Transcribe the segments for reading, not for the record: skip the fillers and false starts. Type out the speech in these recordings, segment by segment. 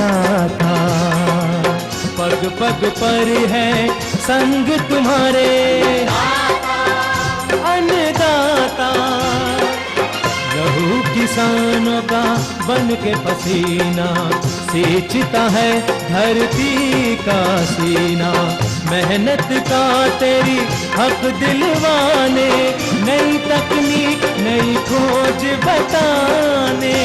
अन्नदाता, पग पग पर है संग तुम्हारे अन्नदाता। लहू किसानों का बन के पसीना सींचता है धरती का सीना। मेहनत का तेरी हक दिलवाने, नई तकनीक नई खोज बताने।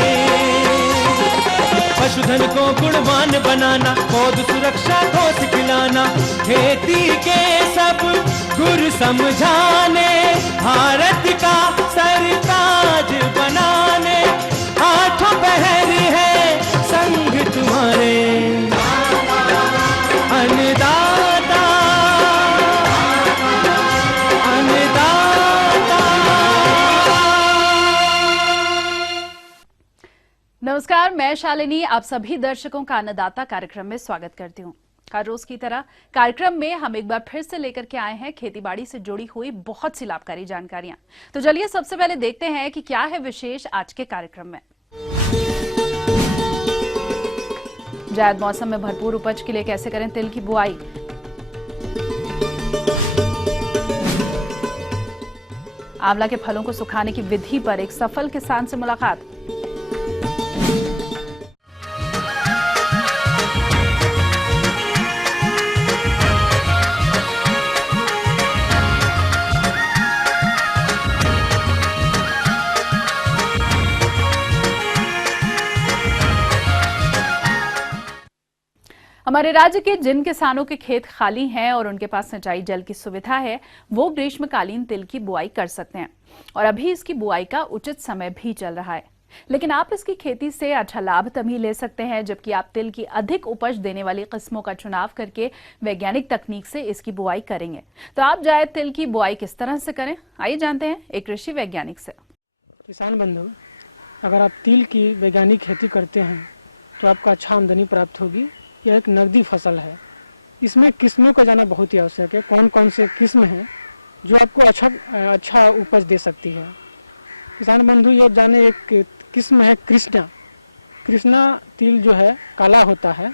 पशुधन को गुणवान बनाना, पौध सुरक्षा को सिखलाना, खेती के सब गुर समझाने, भारत का सरताज बनाने। हाथों पहर है संग तुम्हारे अन्नदाता, अन्नदाता। नमस्कार, मैं शालिनी आप सभी दर्शकों का अन्नदाता कार्यक्रम में स्वागत करती हूँ। हर रोज की तरह कार्यक्रम में हम एक बार फिर से लेकर के आए हैं खेतीबाड़ी से जुड़ी हुई बहुत सी लाभकारी जानकारियां। तो चलिए सबसे पहले देखते हैं कि क्या है विशेष आज के कार्यक्रम में। जायद मौसम में भरपूर उपज के लिए कैसे करें तिल की बुआई। आंवला के फलों को सुखाने की विधि पर एक सफल किसान से मुलाकात। हमारे राज्य के जिन किसानों के खेत खाली हैं और उनके पास सिंचाई जल की सुविधा है, वो ग्रीष्मकालीन तिल की बुआई कर सकते हैं और अभी इसकी बुआई का उचित समय भी चल रहा है। लेकिन आप इसकी खेती से अच्छा लाभ तभी ले सकते हैं जबकि आप तिल की अधिक उपज देने वाली किस्मों का चुनाव करके वैज्ञानिक तकनीक से इसकी बुआई करेंगे। तो आप जायद तिल की बुआई किस तरह से करें, आइए जानते हैं एक कृषि वैज्ञानिक से। किसान बंधु, अगर आप तिल की वैज्ञानिक खेती करते हैं तो आपको अच्छा आमदनी प्राप्त होगी। यह एक नकदी फसल है। इसमें किस्मों का जाना बहुत ही आवश्यक है। कौन कौन से किस्म हैं जो आपको अच्छा उपज दे सकती है। किसान बंधु, ये जाने एक किस्म है कृष्णा। कृष्णा तिल जो है काला होता है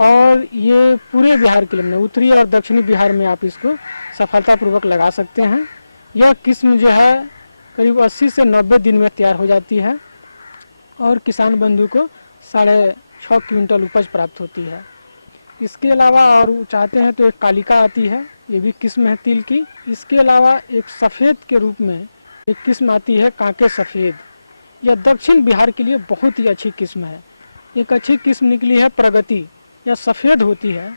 और ये पूरे बिहार के लिए, उत्तरी और दक्षिणी बिहार में आप इसको सफलतापूर्वक लगा सकते हैं। यह किस्म जो है करीब 80 से 90 दिन में तैयार हो जाती है और किसान बंधु को 6.5 क्विंटल उपज प्राप्त होती है। इसके अलावा और चाहते हैं तो एक कालिका आती है, ये भी किस्म है तिल की। इसके अलावा एक सफ़ेद के रूप में एक किस्म आती है कांके सफ़ेद। यह दक्षिण बिहार के लिए बहुत ही अच्छी किस्म है। एक अच्छी किस्म निकली है प्रगति। यह सफ़ेद होती है,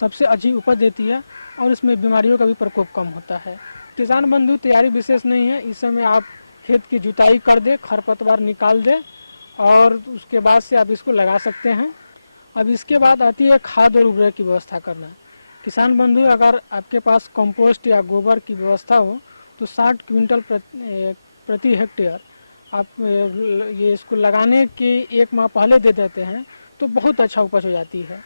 सबसे अच्छी उपज देती है और इसमें बीमारियों का भी प्रकोप कम होता है। किसान बंधु, तैयारी विशेष नहीं है। इस समय आप खेत की जुताई कर दे, खरपतवार निकाल दे और उसके बाद से आप इसको लगा सकते हैं। अब इसके बाद आती है खाद और उर्वरक की व्यवस्था करना। किसान बंधु, अगर आपके पास कंपोस्ट या गोबर की व्यवस्था हो तो 60 क्विंटल प्रति हेक्टेयर आप ये इसको लगाने के 1 माह पहले दे देते हैं तो बहुत अच्छा उपज हो जाती है।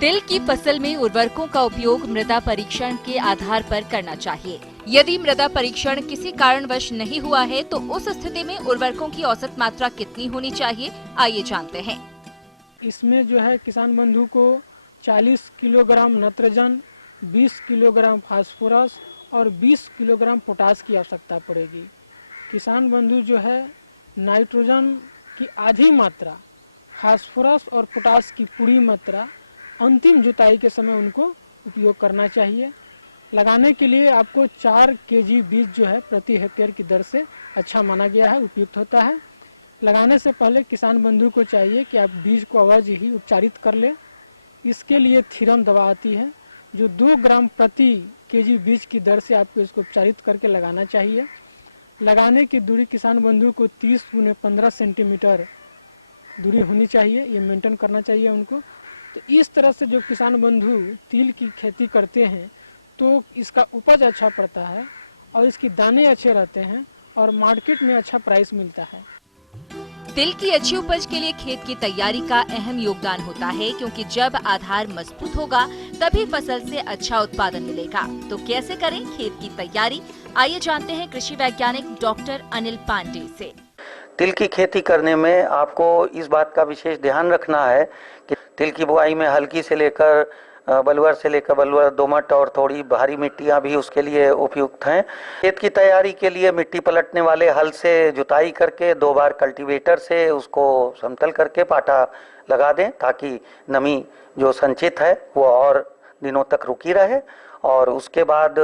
तिल की फसल में उर्वरकों का उपयोग मृदा परीक्षण के आधार पर करना चाहिए। यदि मृदा परीक्षण किसी कारणवश नहीं हुआ है तो उस स्थिति में उर्वरकों की औसत मात्रा कितनी होनी चाहिए, आइए जानते हैं। इसमें जो है किसान बंधु को 40 किलोग्राम नत्रजन, 20 किलोग्राम फास्फोरस और 20 किलोग्राम पोटास की आवश्यकता पड़ेगी। किसान बंधु जो है नाइट्रोजन की आधी मात्रा, फास्फोरस और पोटास की पूरी मात्रा अंतिम जुताई के समय उनको उपयोग करना चाहिए। लगाने के लिए आपको 4 केजी बीज जो है प्रति हेक्टेयर की दर से अच्छा माना गया है, उपयुक्त होता है। लगाने से पहले किसान बंधु को चाहिए कि आप बीज को अवश्य ही उपचारित कर लें। इसके लिए थीरम दवा आती है जो 2 ग्राम प्रति केजी बीज की दर से आपको इसको उपचारित करके लगाना चाहिए। लगाने की दूरी किसान बंधु को 30 × 15 सेंटीमीटर दूरी होनी चाहिए, ये मेंटेन करना चाहिए उनको। तो इस तरह से जो किसान बंधु तिल की खेती करते हैं तो इसका उपज अच्छा पड़ता है और इसकी दाने अच्छे रहते हैं और मार्केट में अच्छा प्राइस मिलता है। तिल की अच्छी उपज के लिए खेत की तैयारी का अहम योगदान होता है, क्योंकि जब आधार मजबूत होगा तभी फसल से अच्छा उत्पादन मिलेगा। तो कैसे करें खेत की तैयारी, आइए जानते हैं कृषि वैज्ञानिक डॉक्टर अनिल पांडे से। तिल की खेती करने में आपको इस बात का विशेष ध्यान रखना है कि तिल की बुआई में हल्की से लेकर बलुआ दोमट और थोड़ी भारी मिट्टियां भी उसके लिए उपयुक्त हैं। खेत की तैयारी के लिए मिट्टी पलटने वाले हल से जुताई करके 2 बार कल्टीवेटर से उसको समतल करके पाटा लगा दें, ताकि नमी जो संचित है वो और दिनों तक रुकी रहे। और उसके बाद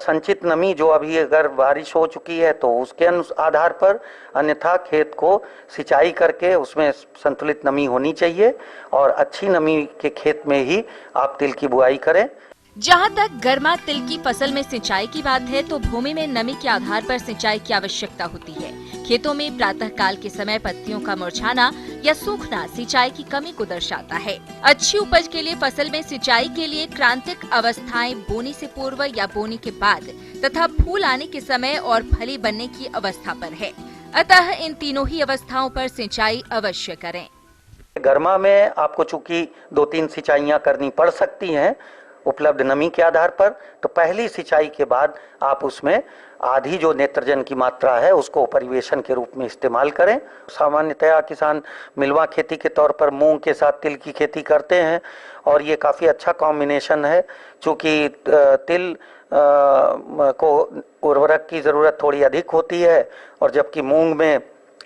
संचित नमी जो अभी अगर बारिश हो चुकी है तो उसके आधार पर, अन्यथा खेत को सिंचाई करके उसमें संतुलित नमी होनी चाहिए और अच्छी नमी के खेत में ही आप तिल की बुआई करें। जहाँ तक गर्मा तिल की फसल में सिंचाई की बात है तो भूमि में नमी के आधार पर सिंचाई की आवश्यकता होती है। खेतों में प्रातः काल के समय पत्तियों का मुरझाना या सूखना सिंचाई की कमी को दर्शाता है। अच्छी उपज के लिए फसल में सिंचाई के लिए क्रांतिक अवस्थाएं बोनी से पूर्व या बोनी के बाद तथा फूल आने के समय और फली बनने की अवस्था पर है। अतः इन तीनों ही अवस्थाओं पर सिंचाई अवश्य करें। गर्मा में आपको चूंकि 2-3 सिंचाइयां करनी पड़ सकती हैं उपलब्ध नमी के आधार पर, तो पहली सिंचाई के बाद आप उसमें आधी जो नेत्रजन की मात्रा है उसको परिवेशन के रूप में इस्तेमाल करें। सामान्यतया किसान मिलवा खेती के तौर पर मूंग के साथ तिल की खेती करते हैं और ये काफ़ी अच्छा कॉम्बिनेशन है। चूँकि तिल को उर्वरक की ज़रूरत थोड़ी अधिक होती है और जबकि मूंग में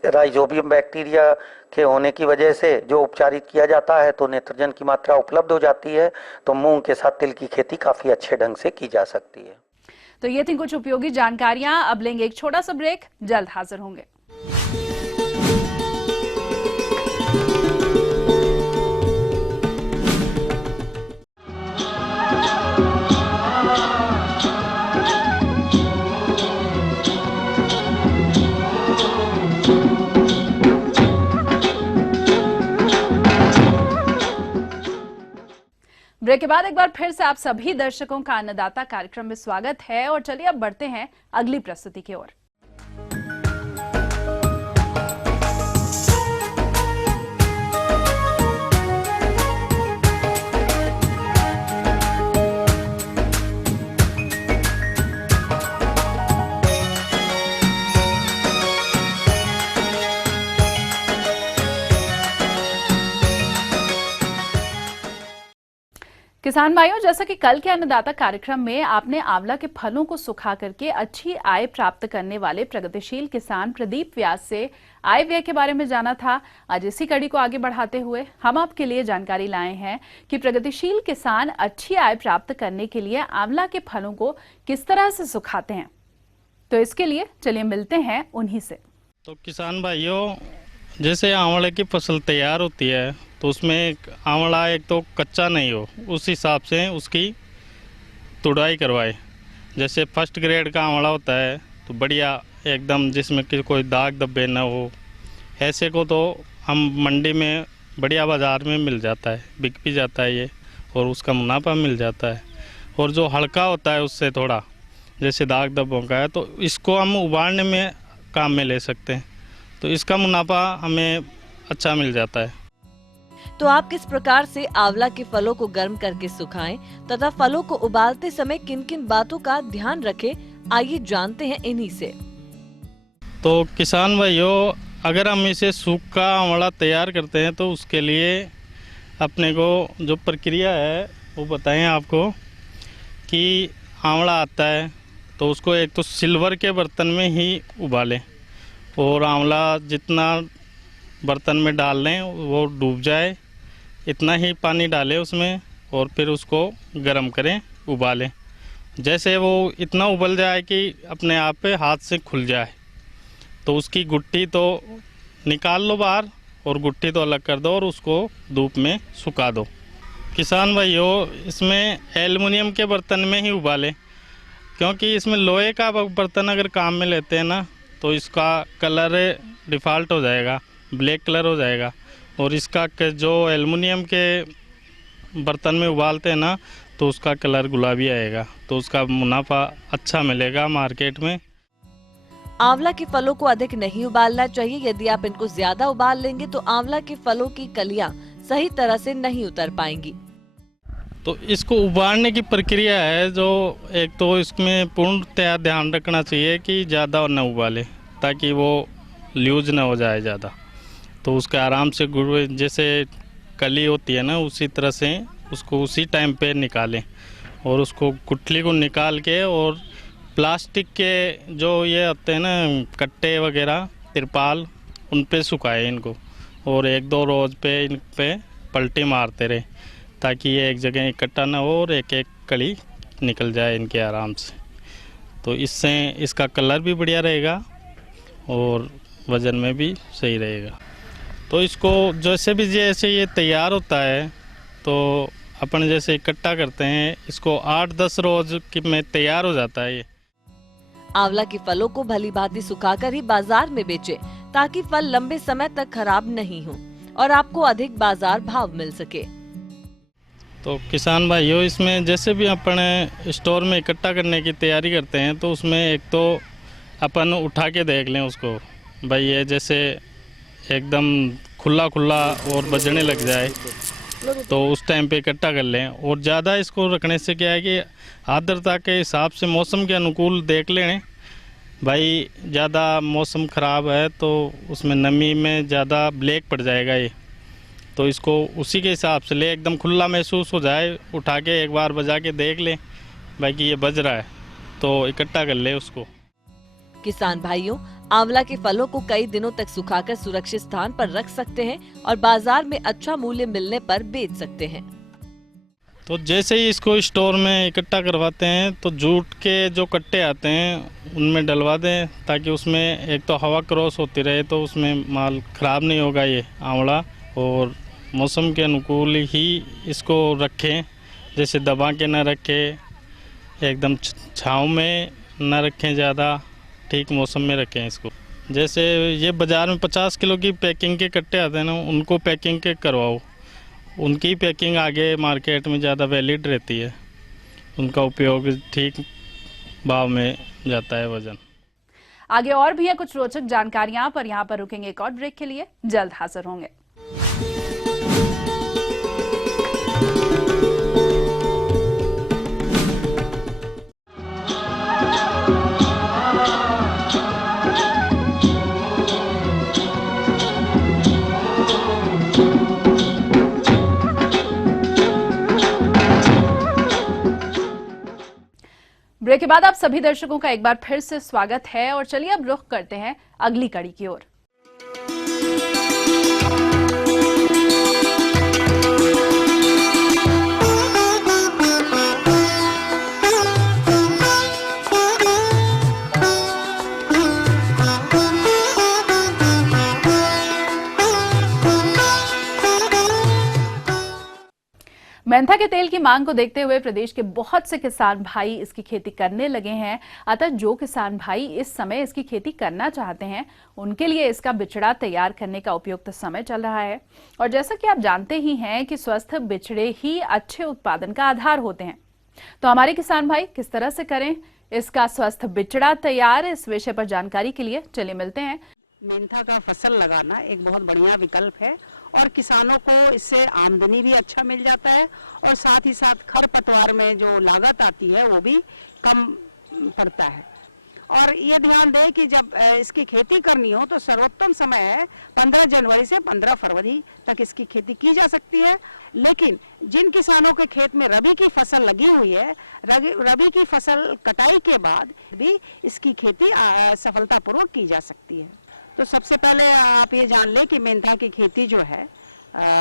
राइजोबियम बैक्टीरिया के होने की वजह से जो उपचारित किया जाता है तो नेत्रजन की मात्रा उपलब्ध हो जाती है, तो मूंग के साथ तिल की खेती काफ़ी अच्छे ढंग से की जा सकती है। तो ये थी कुछ उपयोगी जानकारियां। अब लेंगे एक छोटा सा ब्रेक, जल्द हाजिर होंगे। ब्रेक के बाद एक बार फिर से आप सभी दर्शकों का अन्नदाता कार्यक्रम में स्वागत है और चलिए अब बढ़ते हैं अगली प्रस्तुति की ओर। किसान भाइयों, जैसा कि कल के अन्नदाता कार्यक्रम में आपने आंवला के फलों को सुखा करके अच्छी आय प्राप्त करने वाले प्रगतिशील किसान प्रदीप व्यास से आय व्यय के बारे में जाना था। आज इसी कड़ी को आगे बढ़ाते हुए हम आपके लिए जानकारी लाए हैं कि प्रगतिशील किसान अच्छी आय प्राप्त करने के लिए आंवला के फलों को किस तरह से सुखाते हैं। तो इसके लिए चलिए मिलते हैं उन्हीं से। तो किसान भाइयों, जैसे आंवले की फसल तैयार होती है तो उसमें आंवला एक तो कच्चा नहीं हो, उस हिसाब से उसकी तुड़ाई करवाए। जैसे फर्स्ट ग्रेड का आंवला होता है तो बढ़िया एकदम, जिसमें कि कोई दाग धब्बे ना हो, ऐसे को तो हम मंडी में बढ़िया बाज़ार में मिल जाता है, बिक भी जाता है ये और उसका मुनाफा मिल जाता है। और जो हल्का होता है उससे थोड़ा, जैसे दाग धब्बों का है, तो इसको हम उबालने में काम में ले सकते हैं, तो इसका मुनाफा हमें अच्छा मिल जाता है। तो आप किस प्रकार से आंवला के फलों को गर्म करके सुखाएं तथा फलों को उबालते समय किन किन बातों का ध्यान रखें, आइए जानते हैं इन्हीं से। तो किसान भाइयों, अगर हम इसे सूखा आंवला तैयार करते हैं तो उसके लिए अपने को जो प्रक्रिया है वो बताएं आपको कि आंवला आता है तो उसको एक तो सिल्वर के बर्तन में ही उबालें और आंवला जितना बर्तन में डाल लें वो डूब जाए, इतना ही पानी डालें उसमें और फिर उसको गर्म करें, उबालें। जैसे वो इतना उबल जाए कि अपने आप पे हाथ से खुल जाए तो उसकी गुट्टी तो निकाल लो बाहर और गुट्टी तो अलग कर दो और उसको धूप में सुखा दो। किसान भाइयों, इसमें एल्युमिनियम के बर्तन में ही उबालें, क्योंकि इसमें लोहे का बर्तन अगर काम में लेते हैं ना तो इसका कलर डिफ़ॉल्ट हो जाएगा, ब्लैक कलर हो जाएगा। और इसका जो एल्युमिनियम के बर्तन में उबालते हैं ना तो उसका कलर गुलाबी आएगा, तो उसका मुनाफा अच्छा मिलेगा मार्केट में। आंवला के फलों को अधिक नहीं उबालना चाहिए। यदि आप इनको ज्यादा उबाल लेंगे तो आंवला के फलों की कलियां सही तरह से नहीं उतर पाएंगी। तो इसको उबालने की प्रक्रिया है जो, एक तो इसमें पूर्णतया ध्यान रखना चाहिए कि ज़्यादा न उबाले, ताकि वो लूज ना हो जाए ज़्यादा। तो उसके आराम से गुड़ जैसे कली होती है ना, उसी तरह से उसको उसी टाइम पे निकालें और उसको गुठली को निकाल के और प्लास्टिक के जो ये होते हैं ना कट्टे वगैरह तिरपाल, उन पे सुखाए इनको और 1-2 रोज़ पे इन पे पलटी मारते रहे ताकि ये एक जगह इकट्ठा ना हो और एक एक कली निकल जाए इनके आराम से। तो इससे इसका कलर भी बढ़िया रहेगा और वज़न में भी सही रहेगा। तो इसको जैसे ये तैयार होता है तो अपन जैसे इकट्ठा करते हैं, इसको 8-10 रोज में तैयार हो जाता है ये। आंवला के फलों को भली भांति सुखाकर ही बाजार में बेचें ताकि फल लंबे समय तक खराब नहीं हो और आपको अधिक बाजार भाव मिल सके। तो किसान भाइयों, इसमें जैसे भी अपन स्टोर में इकट्ठा करने की तैयारी करते हैं तो उसमें एक तो अपन उठा के देख लें उसको, भाई ये जैसे एकदम खुला और बजने लग जाए तो उस टाइम पे इकट्ठा कर लें। और ज़्यादा इसको रखने से क्या है कि आर्द्रता के हिसाब से मौसम के अनुकूल देख लें। भाई ज़्यादा मौसम ख़राब है तो उसमें नमी में ज़्यादा ब्लैक पड़ जाएगा ये, तो इसको उसी के हिसाब से ले, एकदम खुला महसूस हो जाए, उठा के एक बार बजा के देख लें भाई कि ये बज रहा है तो इकट्ठा कर ले उसको। किसान भाइयों, आंवला के फलों को कई दिनों तक सुखाकर सुरक्षित स्थान पर रख सकते हैं और बाजार में अच्छा मूल्य मिलने पर बेच सकते हैं। तो जैसे ही इसको स्टोर में इकट्ठा करवाते हैं तो जूट के जो कट्टे आते हैं उनमें डलवा दें ताकि उसमें एक तो हवा क्रॉस होती रहे तो उसमें माल ख़राब नहीं होगा ये आंवला। और मौसम के अनुकूल ही इसको रखें, जैसे दबा के ना रखें, एकदम छाँव में ना रखें, ज़्यादा ठीक मौसम में रखें इसको। जैसे ये बाज़ार में 50 किलो की पैकिंग के कट्टे आते हैं ना, उनको पैकिंग के करवाओ, उनकी पैकिंग आगे मार्केट में ज़्यादा वैलिड रहती है, उनका उपयोग ठीक भाव में जाता है वज़न। आगे और भी है कुछ रोचक जानकारियां, पर यहाँ पर रुकेंगे एक और ब्रेक के लिए, जल्द हाजिर होंगे। ब्रेक के बाद आप सभी दर्शकों का एक बार फिर से स्वागत है और चलिए अब रुख करते हैं अगली कड़ी की ओर। मेंथा के तेल की मांग को देखते हुए प्रदेश के बहुत से किसान भाई इसकी खेती करने लगे हैं। अतः जो किसान भाई इस समय इसकी खेती करना चाहते हैं उनके लिए इसका बिचड़ा तैयार करने का उपयुक्त समय चल रहा है। और जैसा कि आप जानते ही हैं कि स्वस्थ बिचड़े ही अच्छे उत्पादन का आधार होते हैं, तो हमारे किसान भाई किस तरह से करें इसका स्वस्थ बिचड़ा तैयार, इस विषय पर जानकारी के लिए चलिए मिलते हैं। मेंथा का फसल लगाना एक बहुत बढ़िया विकल्प है और किसानों को इससे आमदनी भी अच्छा मिल जाता है और साथ ही साथ खरपतवार में जो लागत आती है वो भी कम पड़ता है। और ये ध्यान दें कि जब इसकी खेती करनी हो तो सर्वोत्तम समय है 15 जनवरी से 15 फरवरी तक इसकी खेती की जा सकती है। लेकिन जिन किसानों के खेत में रबी की फसल लगी हुई है, रबी की फसल कटाई के बाद भी इसकी खेती सफलतापूर्वक की जा सकती है। तो सबसे पहले आप ये जान लें कि मेंथा की खेती जो है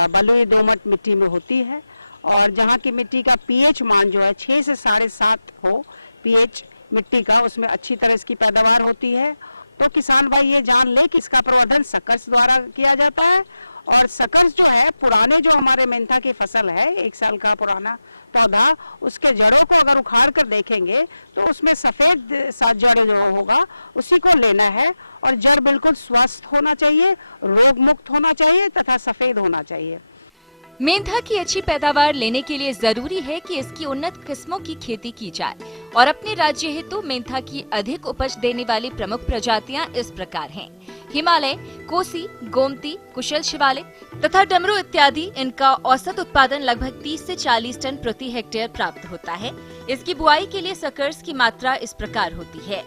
बलुई दोमट मिट्टी में होती है और जहाँ की मिट्टी का पीएच मान जो है 6 से 7.5 हो पीएच मिट्टी का, उसमें अच्छी तरह इसकी पैदावार होती है। तो किसान भाई ये जान ले कि इसका प्रवर्धन सकर्स द्वारा किया जाता है और सकर्स जो है पुराने जो हमारे मेंथा की फसल है 1 साल का पुराना पौधा, उसके जड़ों को अगर उखाड़ कर देखेंगे तो उसमें सफ़ेद सा जड़ जो होगा उसी को लेना है और जड़ बिल्कुल स्वस्थ होना चाहिए, रोग मुक्त होना चाहिए तथा सफ़ेद होना चाहिए। मेंथा की अच्छी पैदावार लेने के लिए जरूरी है कि इसकी उन्नत किस्मों की खेती की जाए और अपने राज्य हेतु मेंथा की अधिक उपज देने वाली प्रमुख प्रजातियां इस प्रकार हैं: हिमालय, कोसी, गोमती, कुशल शिवालय तथा डमरू इत्यादि। इनका औसत उत्पादन लगभग 30 से 40 टन प्रति हेक्टेयर प्राप्त होता है। इसकी बुआई के लिए सकर्स की मात्रा इस प्रकार होती है: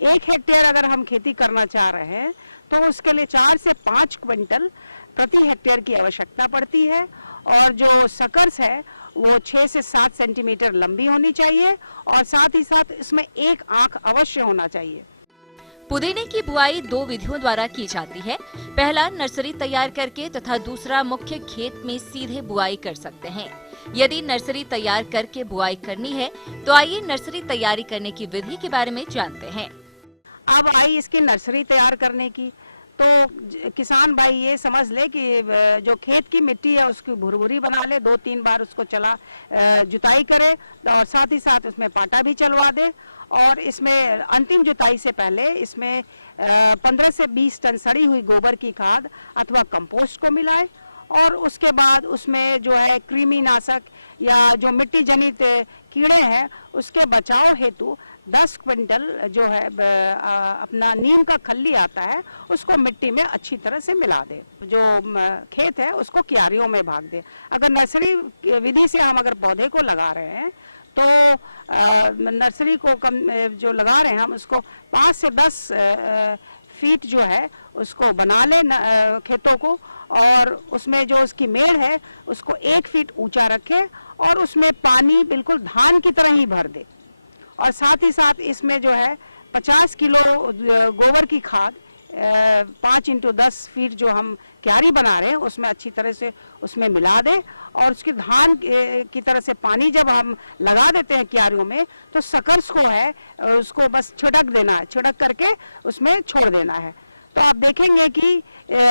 1 हेक्टेयर अगर हम खेती करना चाह रहे हैं तो उसके लिए 4 से 5 क्विंटल प्रति हेक्टेयर की आवश्यकता पड़ती है। और जो सकर्स है वो 6 से 7 सेंटीमीटर लंबी होनी चाहिए और साथ ही साथ इसमें एक आंख अवश्य होना चाहिए। पुदीने की बुआई 2 विधियों द्वारा की जाती है। पहला नर्सरी तैयार करके तथा दूसरा मुख्य खेत में सीधे बुआई कर सकते हैं। यदि नर्सरी तैयार करके बुआई करनी है तो आइए नर्सरी तैयारी करने की विधि के बारे में जानते हैं। अब आई इसकी नर्सरी तैयार करने की, तो किसान भाई ये समझ ले कि जो खेत की मिट्टी है उसकी भुरभुरी बना ले, 2-3 बार उसको जुताई करे और साथ ही साथ उसमें पाटा भी चलवा दे। और इसमें अंतिम जुताई से पहले इसमें 15 से 20 टन सड़ी हुई गोबर की खाद अथवा कंपोस्ट को मिलाए और उसके बाद उसमें जो है कृमिनाशक या जो मिट्टी जनित कीड़े हैं उसके बचाव हेतु 10 क्विंटल जो है अपना नीम का खल्ली आता है उसको मिट्टी में अच्छी तरह से मिला दे। जो खेत है उसको क्यारियों में भाग दे। अगर नर्सरी विधि से हम अगर पौधे को लगा रहे हैं तो नर्सरी को जो लगा रहे हैं हम उसको 5 से 10 फीट जो है उसको बना ले खेतों को, और उसमें जो उसकी मेड़ है उसको 1 फीट ऊंचा रखे और उसमें पानी बिल्कुल धान की तरह ही भर दे। और साथ ही साथ इसमें जो है 50 किलो गोबर की खाद 5 इंटू 10 फीट जो हम क्यारी बना रहे हैं उसमें अच्छी तरह से उसमें मिला दे। और उसकी धान की तरह से पानी जब हम लगा देते हैं क्यारियों में तो सकर्स को है उसको बस छिड़क देना है, छिड़क करके उसमें छोड़ देना है। तो आप देखेंगे कि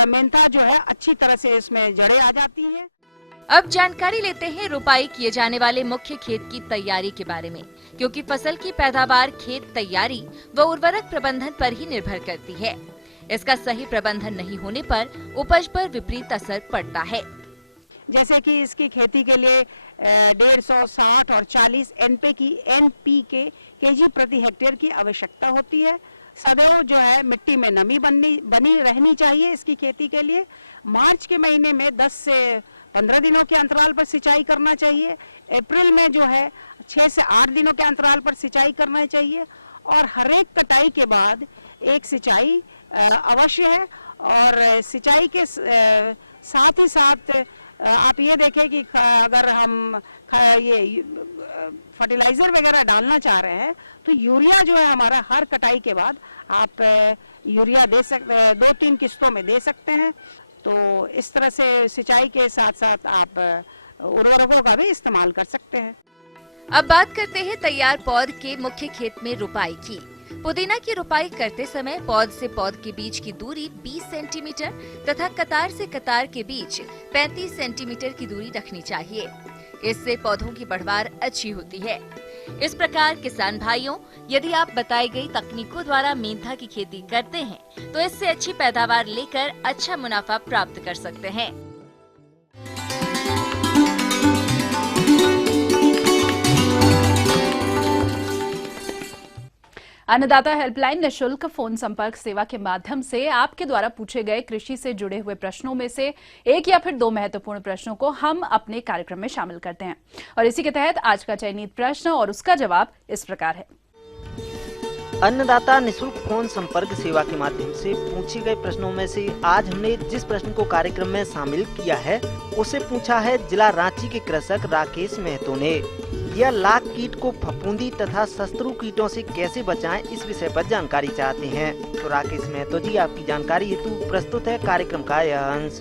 मेंथा जो है अच्छी तरह से इसमें जड़ें आ जाती है। अब जानकारी लेते हैं रुपाई किए जाने वाले मुख्य खेत की तैयारी के बारे में, क्योंकि फसल की पैदावार खेत तैयारी व उर्वरक प्रबंधन पर ही निर्भर करती है। इसका सही प्रबंधन नहीं होने पर उपज पर विपरीत असर पड़ता है। जैसे कि इसकी खेती के लिए 150, 60 और 40 NPK केजी प्रति हेक्टेयर की आवश्यकता होती है। सदैव जो है मिट्टी में नमी बनी रहनी चाहिए इसकी खेती के लिए। मार्च के महीने में 10 से 15 दिनों के अंतराल पर सिंचाई करना चाहिए। अप्रैल में जो है 6 से 8 दिनों के अंतराल पर सिंचाई करना चाहिए। और हर एक कटाई के बाद एक सिंचाई अवश्य है। और सिंचाई के साथ ही साथ आप ये देखें कि अगर हम ये फर्टिलाइज़र वगैरह डालना चाह रहे हैं तो यूरिया जो है हमारा हर कटाई के बाद आप यूरिया दे सकते 2-3 किस्तों में दे सकते हैं। तो इस तरह से सिंचाई के साथ साथ आप उर्वरकों का भी इस्तेमाल कर सकते हैं। अब बात करते हैं तैयार पौध के मुख्य खेत में रुपाई की। पुदीना की रुपाई करते समय पौध से पौध के बीच की दूरी 20 सेंटीमीटर तथा कतार से कतार के बीच 35 सेंटीमीटर की दूरी रखनी चाहिए। इससे पौधों की बढ़वार अच्छी होती है। इस प्रकार किसान भाइयों, यदि आप बताई गई तकनीकों द्वारा मेंथा की खेती करते हैं तो इससे अच्छी पैदावार लेकर अच्छा मुनाफा प्राप्त कर सकते हैं। अन्नदाता हेल्पलाइन निःशुल्क फोन संपर्क सेवा के माध्यम से आपके द्वारा पूछे गए कृषि से जुड़े हुए प्रश्नों में से एक या फिर 2 महत्वपूर्ण प्रश्नों को हम अपने कार्यक्रम में शामिल करते हैं। और इसी के तहत आज का चयनित प्रश्न और उसका जवाब इस प्रकार है। अन्नदाता निःशुल्क फोन संपर्क सेवा के माध्यम से पूछे गए प्रश्नों में से आज हमने जिस प्रश्न को कार्यक्रम में शामिल किया है उसे पूछा है जिला रांची के कृषक राकेश महतो ने। यह लाख कीट को फफूंदी तथा शत्रु कीटों से कैसे बचाएं, इस विषय पर जानकारी चाहते हैं। तो राकेश महतो जी, आपकी जानकारी हेतु प्रस्तुत है कार्यक्रम का यह अंश।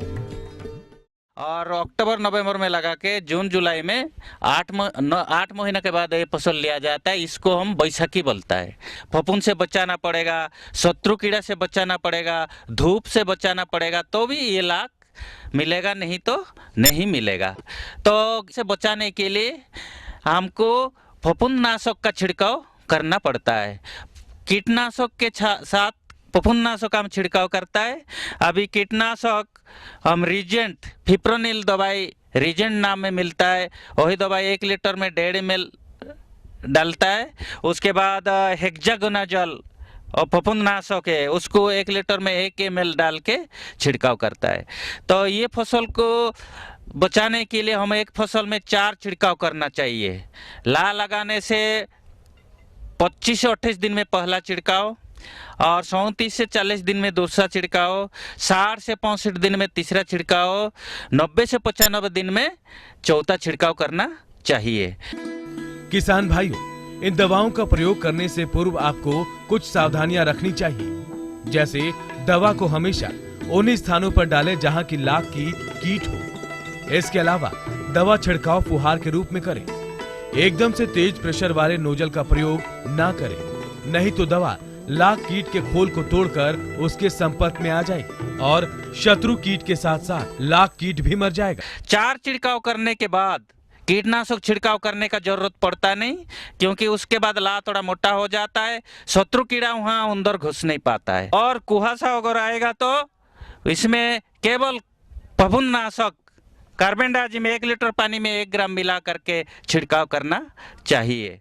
और अक्टूबर नवंबर में लगा के जून जुलाई में 8 महीने के बाद ये फसल लिया जाता है। इसको हम बैसाखी बोलता है। फफूंद से बचाना पड़ेगा, शत्रु कीड़ा से बचाना पड़ेगा, धूप से बचाना पड़ेगा, तो भी ये लाख मिलेगा, नहीं तो नहीं मिलेगा। तो इसे बचाने के लिए हमको फफूंदनाशक का छिड़काव करना पड़ता है। कीटनाशक के साथ फफूंदनाशक हम छिड़काव करता है। अभी कीटनाशक हम रीजेंट फिप्रोनिल दवाई रीजेंट नाम में मिलता है, वही दवाई 1 लीटर में 1.5 ml डालता है। उसके बाद हेक्सागोनाजोल और फफूंदनाशक है, उसको 1 लीटर में 1 ml डाल के छिड़काव करता है। तो ये फसल को बचाने के लिए हमें एक फसल में 4 छिड़काव करना चाहिए। ला लगाने से 25 से 28 दिन में पहला छिड़काव, और 34 से 40 दिन में दूसरा छिड़काव, 60 से 65 दिन में तीसरा छिड़काव, 90 से 95 दिन में चौथा छिड़काव करना चाहिए। किसान भाइयों, इन दवाओं का प्रयोग करने से पूर्व आपको कुछ सावधानियां रखनी चाहिए। जैसे दवा को हमेशा उन स्थानों पर डालें जहां की लाख की कीट हो। इसके अलावा दवा छिड़काव फुहार के रूप में करें। एकदम से तेज प्रेशर वाले नोजल का प्रयोग ना करें, नहीं तो दवा लाख कीट के खोल को तोड़कर उसके संपर्क में आ जाएगी और शत्रु कीट के साथ साथ लाख कीट भी मर जाएगा। 4 छिड़काव करने के बाद कीटनाशक छिड़काव करने का जरूरत पड़ता नहीं, क्योंकि उसके बाद ला थोड़ा मोटा हो जाता है, शत्रु कीड़ा वहां अंदर घुस नहीं पाता है। और कुहासा वगैरह आएगा तो इसमें केवल फफूंदनाशक कार्बेंडाजिम 1 लीटर पानी में 1 ग्राम मिला करके छिड़काव करना चाहिए।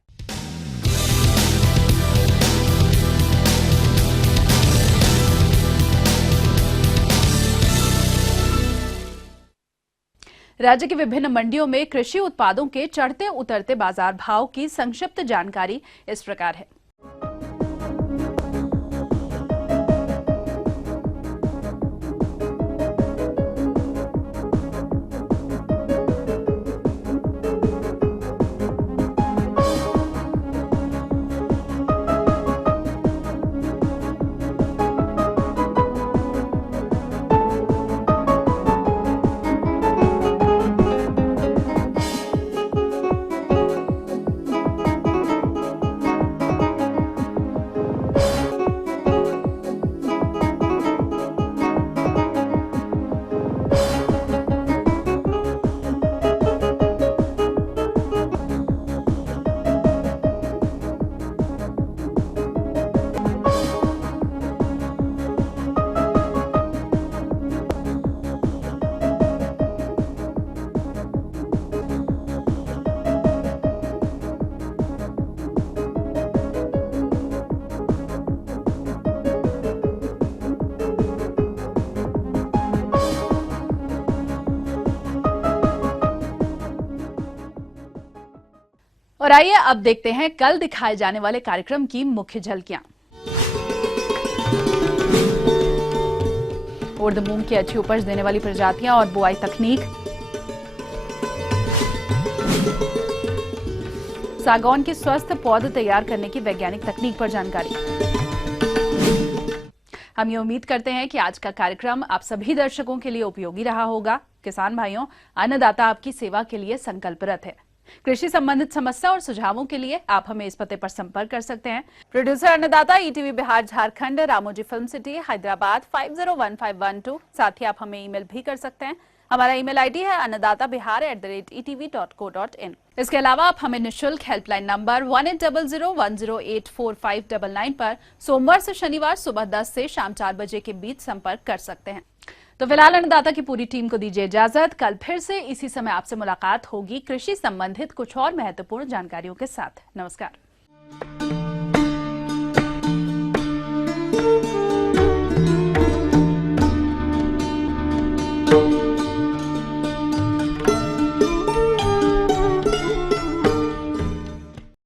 राज्य की विभिन्न मंडियों में कृषि उत्पादों के चढ़ते उतरते बाजार भाव की संक्षिप्त जानकारी इस प्रकार है। और आइए अब देखते हैं कल दिखाए जाने वाले कार्यक्रम की मुख्य झलकियां। उर्द मूंग की अच्छी उपज देने वाली प्रजातियां और बुआई तकनीक, सागौन के स्वस्थ पौध तैयार करने की वैज्ञानिक तकनीक पर जानकारी। हम ये उम्मीद करते हैं कि आज का कार्यक्रम आप सभी दर्शकों के लिए उपयोगी रहा होगा। किसान भाइयों, अन्नदाता आपकी सेवा के लिए संकल्परत है। कृषि संबंधित समस्या और सुझावों के लिए आप हमें इस पते पर संपर्क कर सकते हैं। प्रोड्यूसर अन्नदाता, ETV Bihar Jharkhand, Ramoji film city, Hyderabad 501512। साथ ही आप हमें ईमेल भी कर सकते हैं। हमारा ईमेल आईडी है annadatabihar@etv.co.in। इसके अलावा आप हमें निःशुल्क हेल्पलाइन नंबर 180010845999 पर सोमवार से शनिवार सुबह 10 से शाम 4 बजे के बीच संपर्क कर सकते हैं। तो फिलहाल अन्नदाता की पूरी टीम को दीजिए इजाजत। कल फिर से इसी समय आपसे मुलाकात होगी कृषि संबंधित कुछ और महत्वपूर्ण जानकारियों के साथ। नमस्कार।